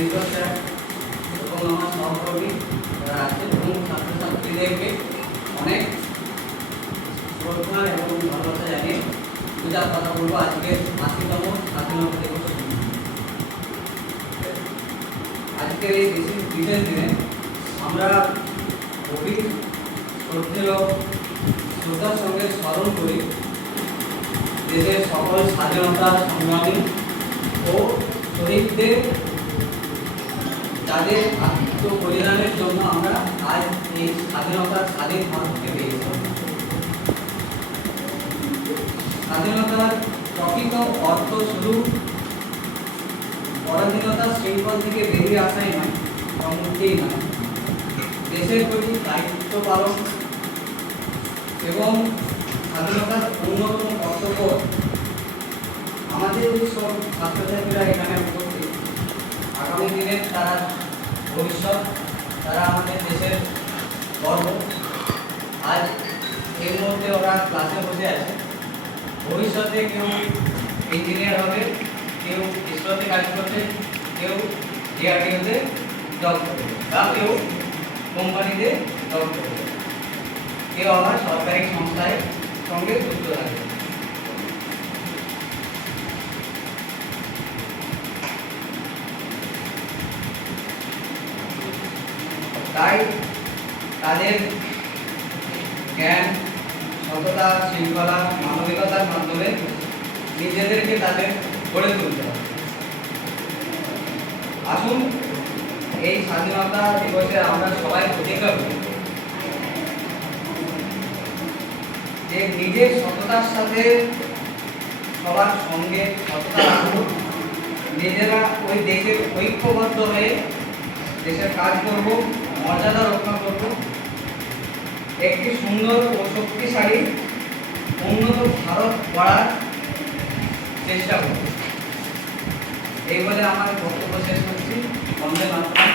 Principal sir এবং আমার সহকর্মী যারা আছেন এবং ছাত্রছাত্রীদেরকে অনেক শ্রদ্ধা এবং ভালোবাসা জানিয়ে পূজার কথা বলবো আজকের ৮০তম স্বাধীনতা দিবস। আজকের এই বিশেষ দিনে আমরা গভীর শ্রদ্ধেয় শ্রদ্ধার সঙ্গে স্মরণ করি দেশের সকল স্বাধীনতা সংগ্রামী ও শহীদদের, যাদের আত্মবলিদানের জন্য আমরা আজ এই স্বাধীনতার স্বাধীন ভারতকে পেয়েছি। স্বাধীনতার প্রকৃত অর্থ শুধু পরাধীনতার শৃঙ্খল থেকে বেরিয়ে আসাই নয়, মুক্তিই নয়, দেশের প্রতি দায়িত্ব পালন এবং স্বাধীনতার অন্যতম কর্তব্য। আমাদের সব ছাত্রছাত্রীরা এখানে উপস্থিত, আগামী দিনের তারা ভবিষ্যৎ, তারা আমাদের দেশের গর্ব। আজ এই মুহূর্তে ওরা ক্লাসে বসে আছে, ভবিষ্যতে কেউ ইঞ্জিনিয়ার হবে, কেউ ইসরোতে কাজ করবে, কেউ ডিআরডিওতে জব করবে, বা কেউ কোম্পানিতে জব করবে, কেউ আবার সরকারি সংস্থায় সঙ্গে যুক্ত থাকবে। তাই তাদের জ্ঞান, সততা, শৃঙ্খলা, মানবিকতার মাধ্যমে নিজেদেরকে তাদের গড়ে তুলতে হবে। আসুন এই স্বাধীনতা দিবসে আমরা সবাই প্রতিজ্ঞা করি যে নিজের সততার সাথে সবার সঙ্গে সততা রাখব, নিজেরা ওই দেশের ঐক্যবদ্ধ হয়ে দেশের কাজ করব, মর্যাদা রক্ষা করব, একটি সুন্দর ও শক্তিশালী উন্নত ভারত গড়ার চেষ্টা করব। এই বলে আমার বক্তব্য শেষ করছি। বন্দে মাতরম।